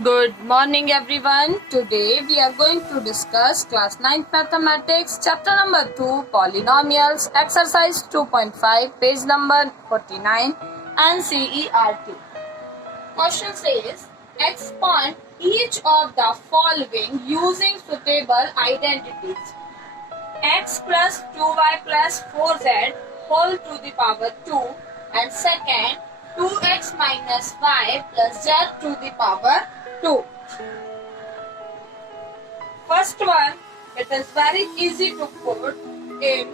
Good morning everyone. Today we are going to discuss class 9th mathematics chapter number 2 polynomials exercise 2.5 page number 49 and CERT. Question says expand each of the following using suitable identities. X plus 2y plus 4z whole to the power 2 and second 2x minus y plus z to the power 2. First one, it is very easy to put in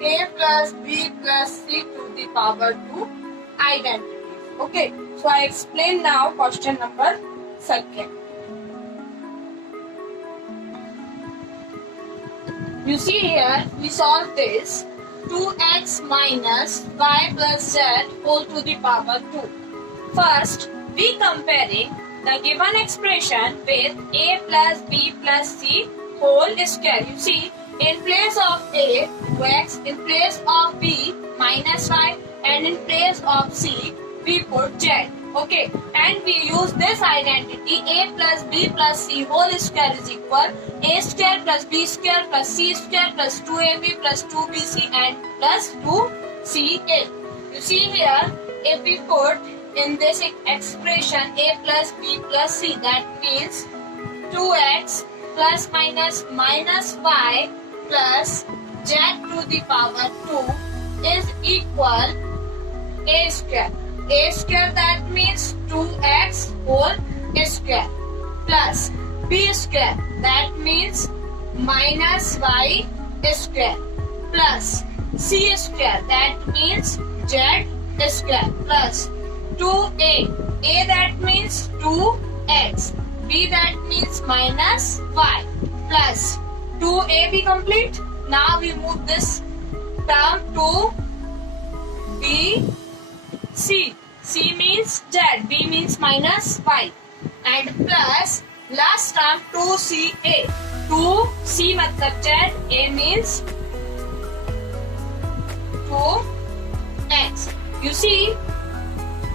a plus b plus c to the power 2 identities. Okay, so I explain now question number second. You see here, we solve this 2x minus y plus z whole to the power 2. First, we comparing the given expression with a plus b plus c whole square. You see, in place of a, 2x, in place of b, minus y, and in place of c, we put z. Okay, and we use this identity a plus b plus c whole square is equal a square plus b square plus c square plus 2ab plus 2bc and plus 2ca. You see here, if we put in this expression a plus b plus c, that means 2x plus minus minus y plus z to the power 2 is equal a square. A square, that means 2x whole square plus b square, that means minus y square plus c square, that means z square plus 2a. A that means 2x. B that means minus y plus 2ab complete. Now we move this term to b, c. C means z, b means minus y and plus last term 2ca. 2c matlab z, a means 2x. You see,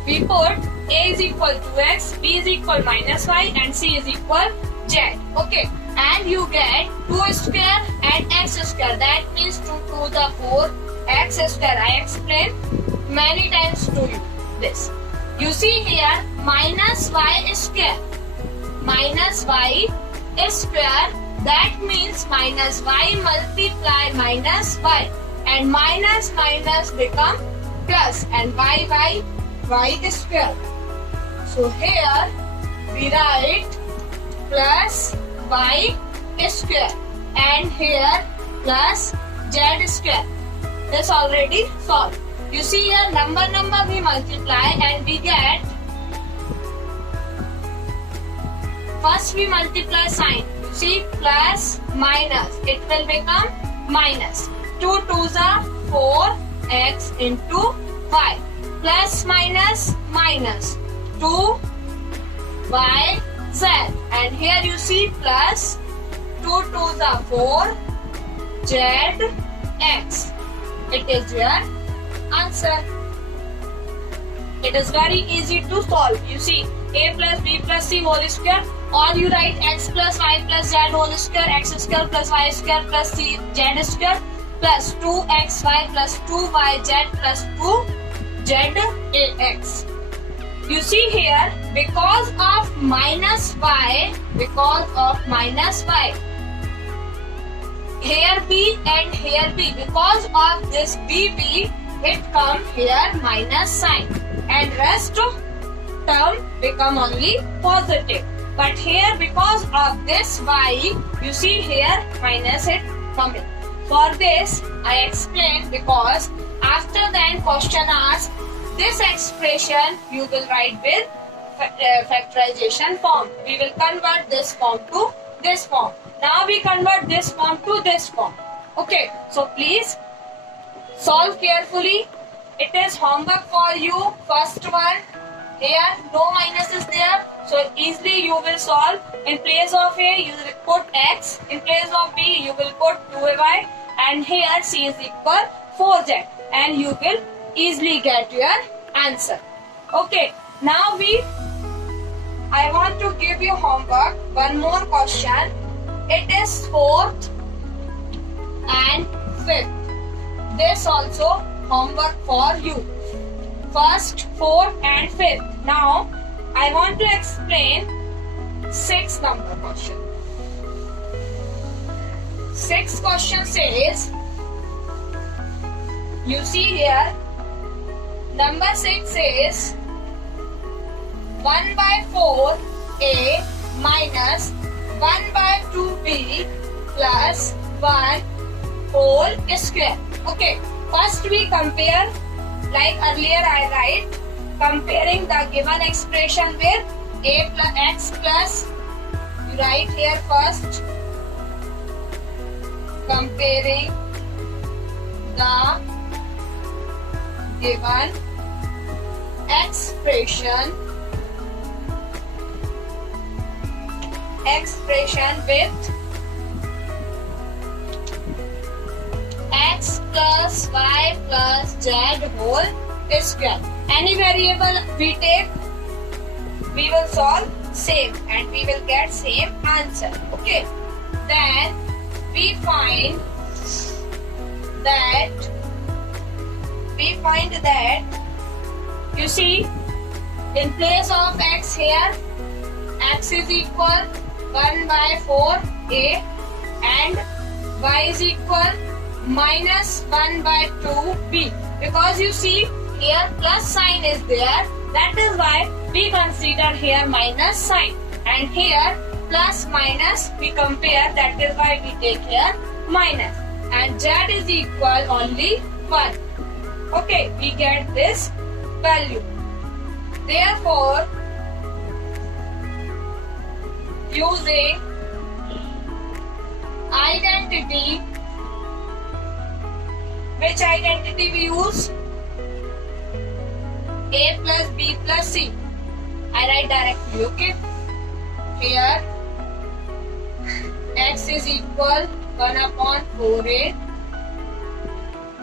we put a is equal to x, b is equal minus y and c is equal z. Okay, and you get 2 square and x square, that means 2 to the 4 x square. I explained many times to you this. You see here, minus y square, that means minus y multiply minus y and minus minus become plus and y square. So here we write plus y square and here plus z square. This already solved. You see here, number we multiply and we get, first we multiply sign. You see, plus minus, it will become minus 2 2s are 4x into y plus minus minus 2 y z and here you see plus 2 2s are 4 z x. It is your answer. It is very easy to solve. You see, a plus b plus c whole square, or you write x plus y plus z whole square, x square plus y square plus c z square plus 2xy plus 2yz plus 2zax. You see here, because of minus y, here b and here b, because of this bb, it come here minus sign and rest term become only positive. But here, because of this y, you see here minus it coming. For this I explained, because after then question asks this expression you will write with factorization form. We will convert this form to this form. Now we convert this form to this form. Okay, so please solve carefully. It is homework for you. First one, here no minus is there, so easily you will solve. In place of a you will put x, in place of b you will put 2y and here c is equal 4z and you will easily get your answer. Okay, now we I want to give you homework. One more question. It is 4th and 5th. This also homework for you. 1st, 4th and 5th. Now I want to explain 6th number question. 6th question says, you see here, number 6 says 1 by 4a minus 1 by 2b plus 1 whole square. Okay, first we compare, like earlier I write, comparing the given expression with a plus x plus, you write here first, comparing the given expression with x plus y plus z whole square. Any variable we take, we will solve same and we will get same answer. Okay, then we find that you see, in place of x here, x is equal 1 by 4a and y is equal minus 1 by 2b. Because you see here plus sign is there, that is why we consider here minus sign, and here plus minus we compare, that is why we take here minus, and z is equal only 1. Okay, we get this value. Therefore, using identity, which identity we use? A plus B plus C. I write directly, okay? Here, x is equal 1 upon 4a,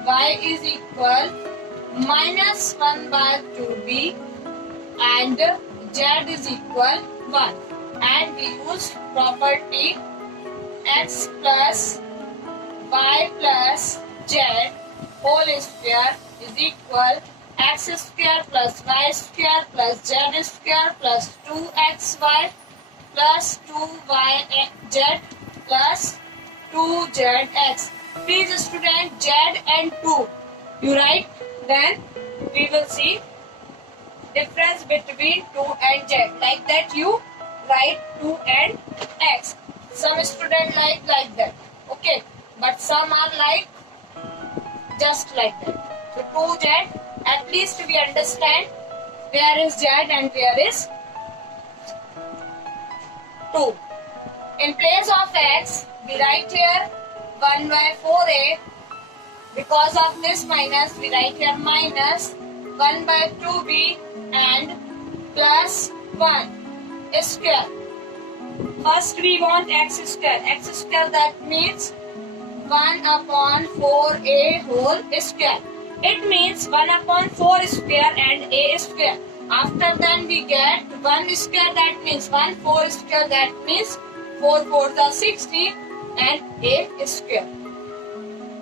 y is equal minus 1 by 2b, and z is equal 1. And we use property x plus y plus z whole square is equal x square plus y square plus z square plus 2xy plus 2yz plus 2zx. Please student, z and 2 you write, then we will see difference between 2 and z. Like that you write 2 and x. Some student like that, okay, but some are like just like that. So 2z, at least we understand where is z and where is 2. In place of x, we write here 1 by 4a. Because of this minus, we write here minus 1 by 2b and plus 1 square. First we want x square. X square, that means 1 upon 4a whole square. It means 1 upon 4 square and a square. After then we get 1 square, that means 1 4 square, that means 4 4s are 60 and a square.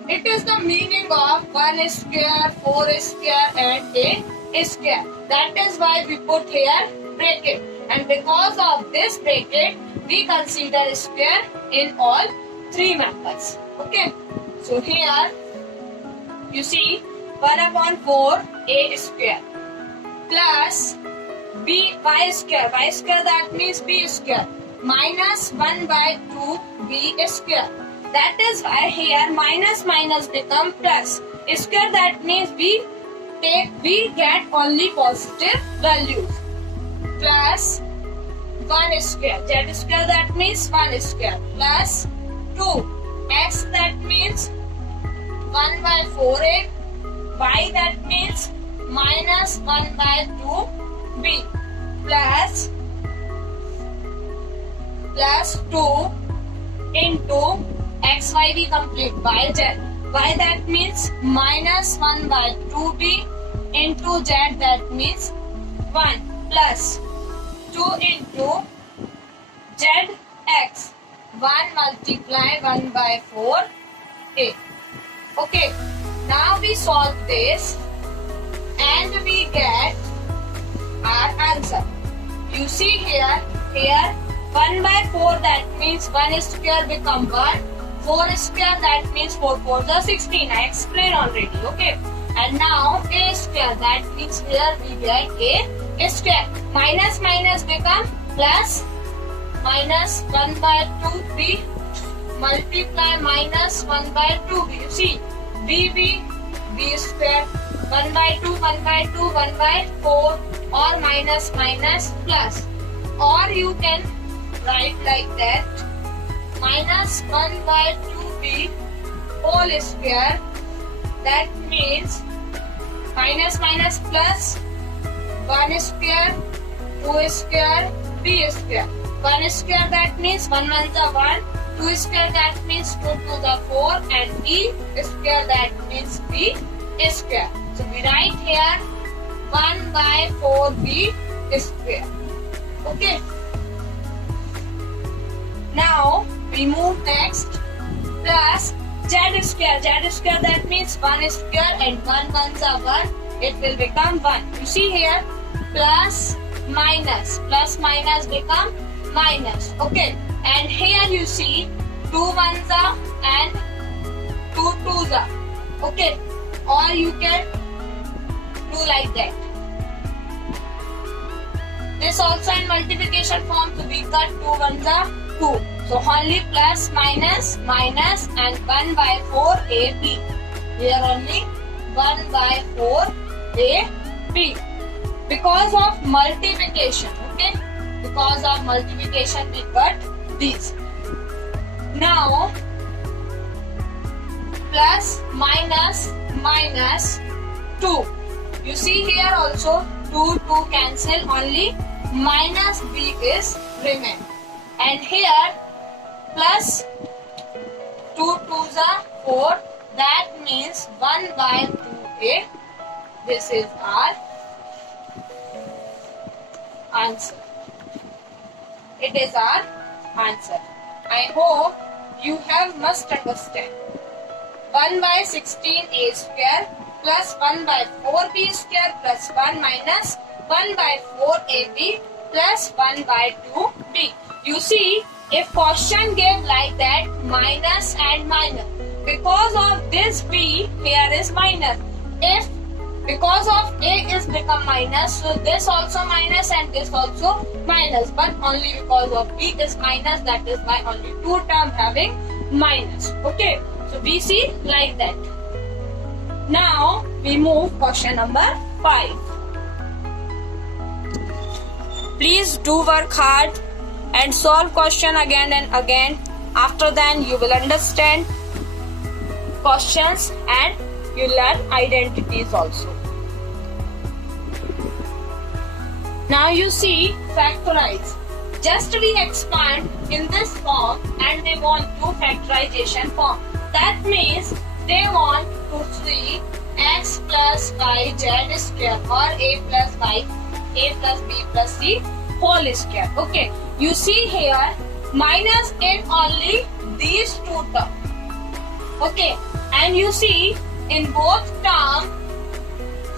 It is the meaning of 1 square, 4 square and a square. That is why we put here bracket. And because of this bracket, we consider square in all 3 members. Okay. So here you see 1 upon 4 a square plus b y square. Y square, that means b square, minus 1 by 2 b square. That is why here minus minus become plus. Square, that means we get only positive values. Plus 1 square. Z square, that means 1 square. Plus 2. X, that means 1 by 4a. Y, that means minus 1 by 2b. Plus 2 into xy, we complete by z. Y, that means minus 1 by 2b into z, that means 1, plus 2 into zx. 1 multiply 1 by 4a. Okay. Now we solve this and we get our answer. You see here 1 by 4, that means 1 square become 1. 4 square, that means 4 4 is 16. I explained already. Okay. And now a square, that means here we get a square. Minus minus become plus. Minus 1 by 2 b. Multiply minus 1 by 2b. You see b square. 1 by 2, 1 by 2, 1 by 4, or minus minus plus. Or you can write like that. Minus 1 by 2b whole square. That means minus minus plus 1 square, 2 square, b square. 1 square, that means 1 1 is 1. 2 square, that means 2 2 is 4. And b square, that means b square. So we write here 1 by 4b square. Okay. Now we move next. Plus z square. Z square, that means 1 square and 1 1 is 1. It will become 1. You see here plus minus. Plus minus become minus. Okay. And here you see 2 1s are and 2 2s are. Okay. Or you can do like that. This also in multiplication form, so we got 2 1s are 2. So only plus minus minus and 1 by 4 AB. Here only 1 by 4 AB. Because of multiplication. Okay. Because of multiplication we got these. Now plus minus minus 2. You see here also 2 2 cancel, only minus b is remain. And here plus 2 2s are 4. That means 1 by 2a. This is our answer. It is our answer. I hope you have must understand. 1 by 16a square plus 1 by 4b square plus 1 minus 1 by 4ab plus 1 by 2b. You see, if question gave like that, minus and minus. Because of this b, here is minus. If because of a is become minus, so this also minus and this also minus. But only because of b is minus, that is why only 2 terms having minus. Okay. So we see like that. Now we move question number 5. Please do work hard and solve question again and again. After that you will understand questions and you learn identities also. Now you see factorize. Just we expand in this form and they want to factorization form. That means they want to see x plus y z square or a plus y, a plus b plus c whole square. Okay. You see here minus in only these two terms. Okay. And you see in both terms,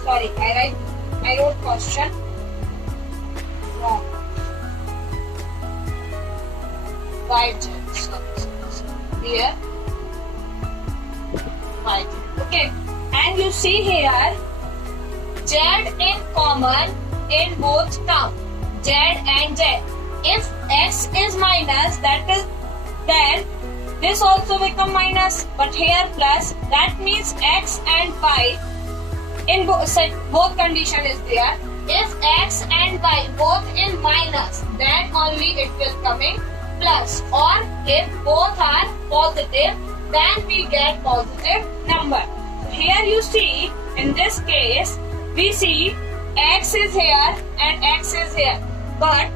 sorry, I wrote question wrong. Y z. Here y z. Okay. And you see here z in common in both terms, z and z. If x is minus, that is then this also become minus, but here plus. That means x and y in both condition is there. If x and y both in minus, then only it will coming plus. Or if both are positive, then we get positive number. Here you see, in this case, we see x is here and x is here, but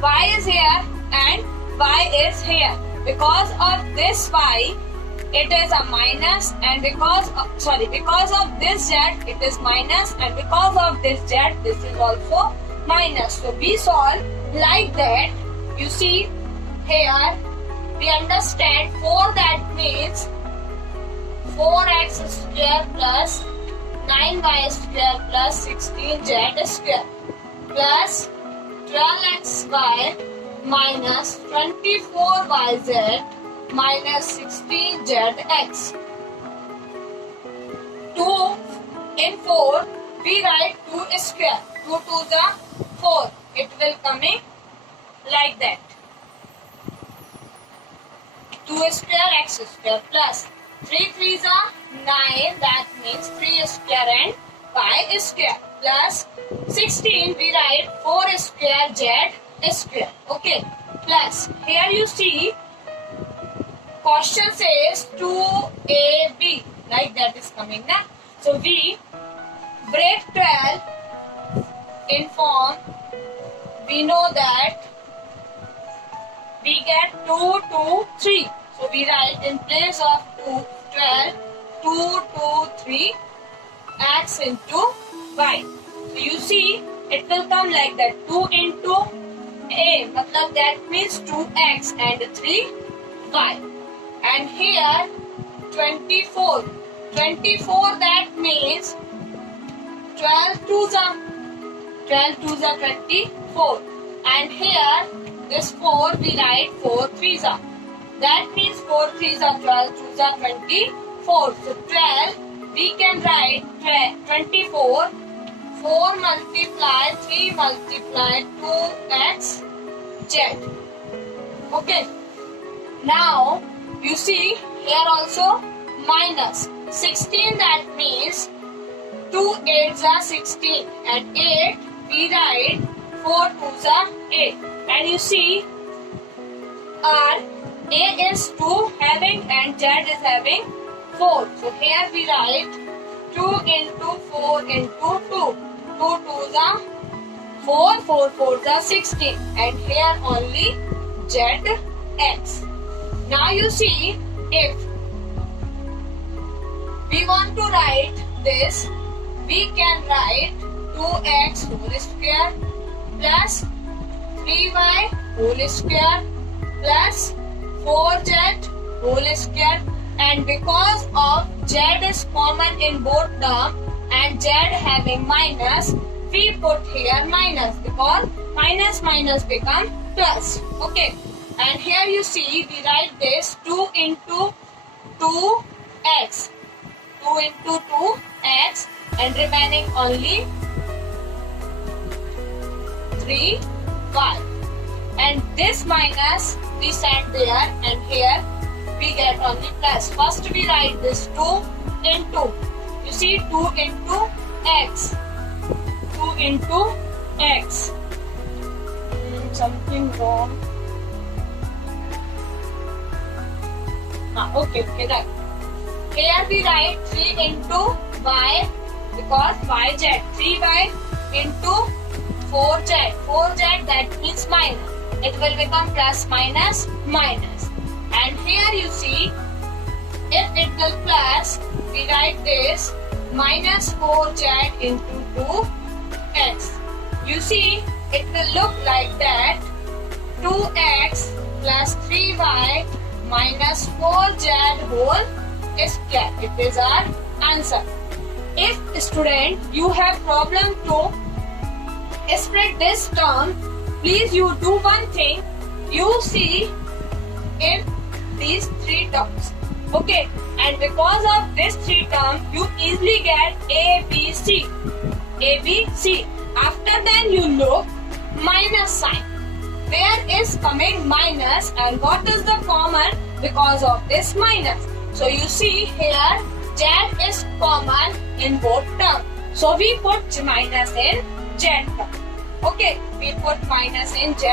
y is here and y is here. Because of this y, it is a minus, and because of this z, it is minus, and because of this z, this is also minus. So we solve like that. You see here we understand 4, that means 4x square plus 9y square plus 16z square plus 12xy minus 24yz minus 16zx. 2 in 4 we write 2 square. 2 to the 4. It will coming like that. 2 square x square plus 3 3s are 9, that means 3 square and y square plus 16 we write 4 square z square. Okay, plus here you see question says 2ab, like that is coming now. So we break 12 in form. We know that we get 2 2 3. So we write in place of 2 12 2 2 3 x into y. So you see it will come like that. 2 into a, matlab that means 2x and 3y. And here 24. 24 that means 12 2s are 24. And here this 4 we write 4 3s are. That means 4 3s are 12 2s are 24. So 12 we can write 24. 4 multiply 3 multiply 2x z. Okay. Now you see here also minus 16, that means 2 8s are 16 and 8 we write 4 2s are 8. And you see our a is 2 having and z is having 4. So here we write 2 into 4 into 2. 2 2s are 4, 4 4s are 16 and here only zx. Now you see if we want to write this, we can write 2x whole square plus 3y whole square plus 4z whole square, and because of z is common in both terms and z having minus, we put here minus because minus minus become plus. Okay, and here you see we write this 2 into 2x, 2 into 2x, and remaining only 3y. And this minus we send there, and here we get only plus. First we write this 2 into, you see 2 into x, 2 into x. Something wrong. Okay, that. Here we write 3 into y because yz, 3y into 4z, 4z that means minus. It will become plus minus minus. And here you see if it will plus, we write this minus 4z into 2x. You see it will look like that, 2x plus 3y minus 4z whole square. It is our answer. If student you have problem to spread this term, please you do one thing, you see in these 3 terms. Okay, and because of this 3 terms you easily get A, B, C. A, B, C. After then you look minus sign. Where is coming minus and what is the common because of this minus? So you see here z is common in both terms. So we put minus in z term. Okay, we put minus in z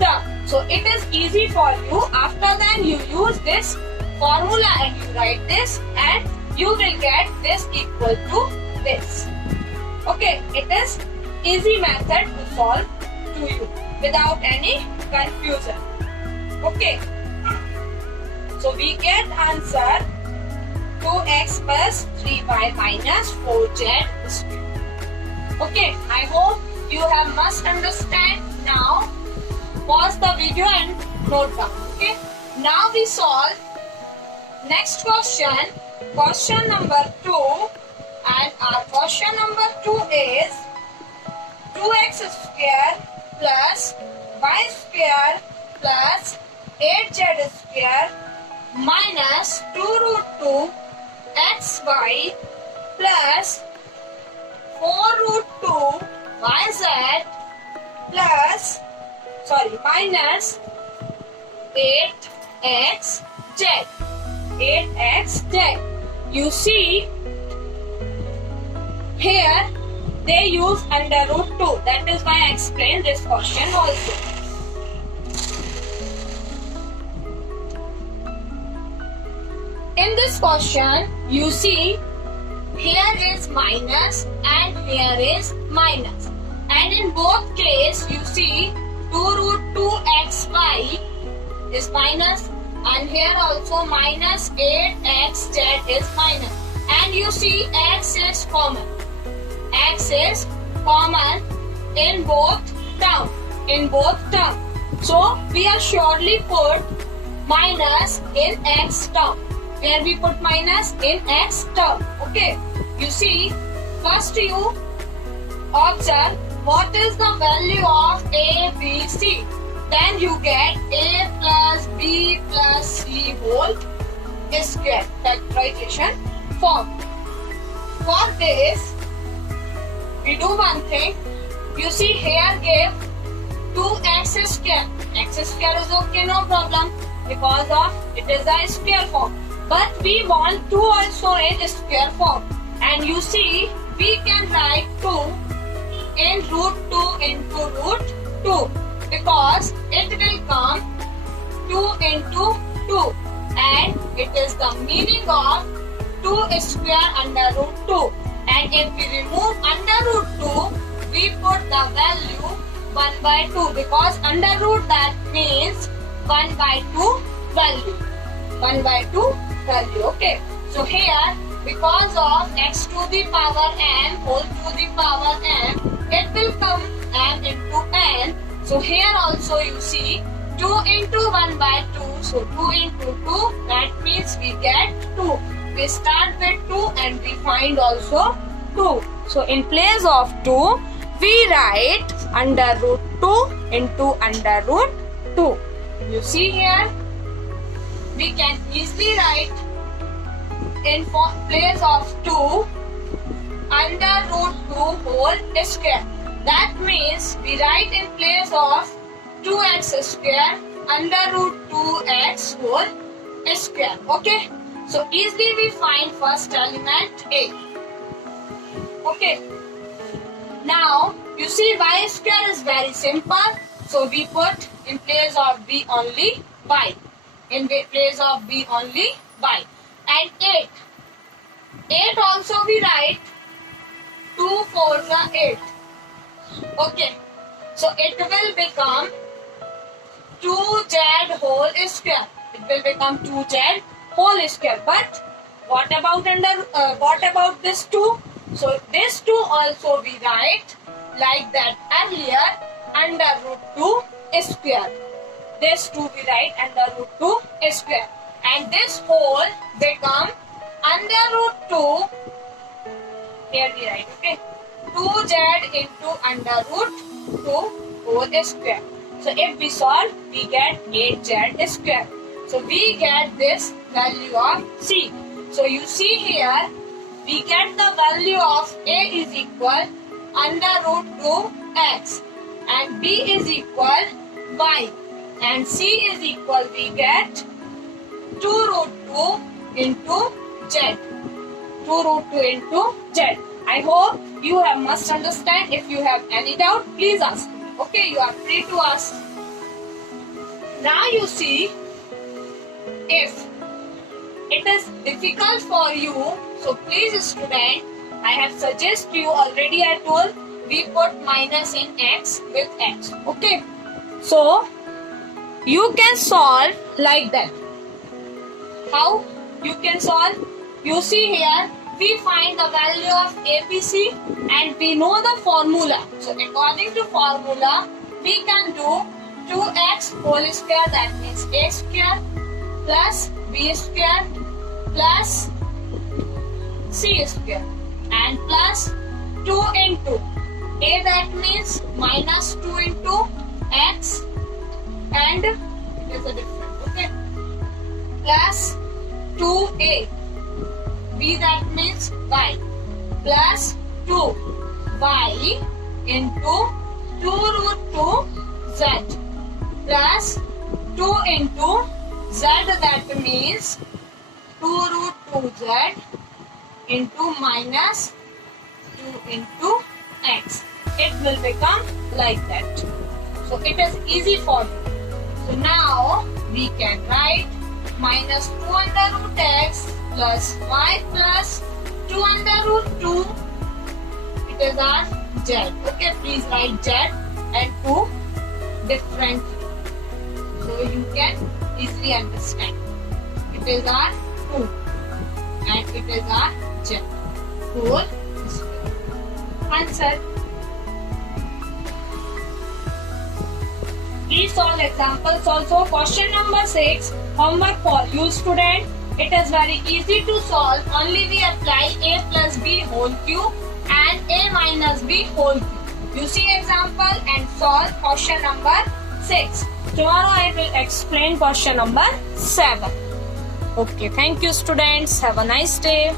term. So it is easy for you. After then you use this formula and you write this and you will get this equal to this. Okay, it is easy method to solve to you without any confusion. Okay, so we get answer 2x plus 3y minus 4z square. Okay, I hope you have must understand. Now pause the video and note down. Okay. Now we solve next question. Question number 2, and our question number 2 is 2x square plus y square plus 8z square minus 2 root 2 xy plus 4 root 2 yz plus minus 8xz. 8xz. You see here they use under root 2. That is why I explained this question also. In this question, you see here is minus and here is minus. And in both cases, you see 2 root 2xy is minus, and here also minus 8xz is minus. And you see x is common. X is common in both terms. So we are surely put minus in x term. Where we put minus in x term. Okay. You see, first you observe what is the value of a, b, c. Then you get a plus b plus c whole square factorization form. For this, we do one thing. You see here give 2x square. X square is okay, no problem, because of it is a square form. But we want 2 also in square form. And you see we can write 2 in root 2 into root 2, because it will come 2 into 2, and it is the meaning of 2 square under root 2. And if we remove under root 2, we put the value 1 by 2, because under root that means 1 by 2 value. 1 by 2 value. Okay. So here, because of x to the power m whole to the power m, it will come m into n. So here also you see 2 into 1 by 2. So 2 into 2, that means we get 2. We start with 2 and we find also 2. So in place of 2, we write under root 2 into under root 2. You see here, we can easily write in place of 2 under root 2 whole square. That means we write in place of 2x square under root 2x whole square. Okay. So easily we find first element a. Okay. Now you see y square is very simple. So we put in place of b only y. In place of b only y. And 8. 8 also we write 2 4s are 8. Okay. So it will become 2z whole square. It will become 2z whole square. But what about this 2? So this 2 also we write like that earlier under root 2 square. This 2 we write under root 2 square. And this whole become under root 2. Here we write, okay, 2z into under root 2 whole square. So if we solve, we get 8z square. So we get this value of c. So you see here, we get the value of a is equal under root 2x, and b is equal y, and c is equal, we get 2 root 2 into z. 2 root 2 into z. I hope you have must understand. If you have any doubt, please ask me. Okay, you are free to ask. Now you see, if it is difficult for you, so please student, I have suggested you already, I told, we put minus in x with x. Okay, so you can solve like that. How you can solve? You see here, we find the value of ABC and we know the formula. So according to formula, we can do 2x whole square, that means a square plus b square plus c square and plus 2 into a, that means minus 2 into x and it is a different, okay, plus 2a, b that means y plus 2y into 2 root 2 z plus 2 into z, that means 2 root 2z into minus 2 into x. It will become like that. So it is easy for you. So now we can write minus 2 under root x plus y plus 2 under root 2. It is our z. Okay, please write z and 2 differently, so you can easily understand. It is our 2 and it is our z. Whole square. Answer. Please solve examples also. Question number 6. Homework for you student. It is very easy to solve. Only we apply a plus b whole cube and a minus b whole cube. You see example and solve question number 6. Tomorrow I will explain question number 7. Okay, thank you students. Have a nice day.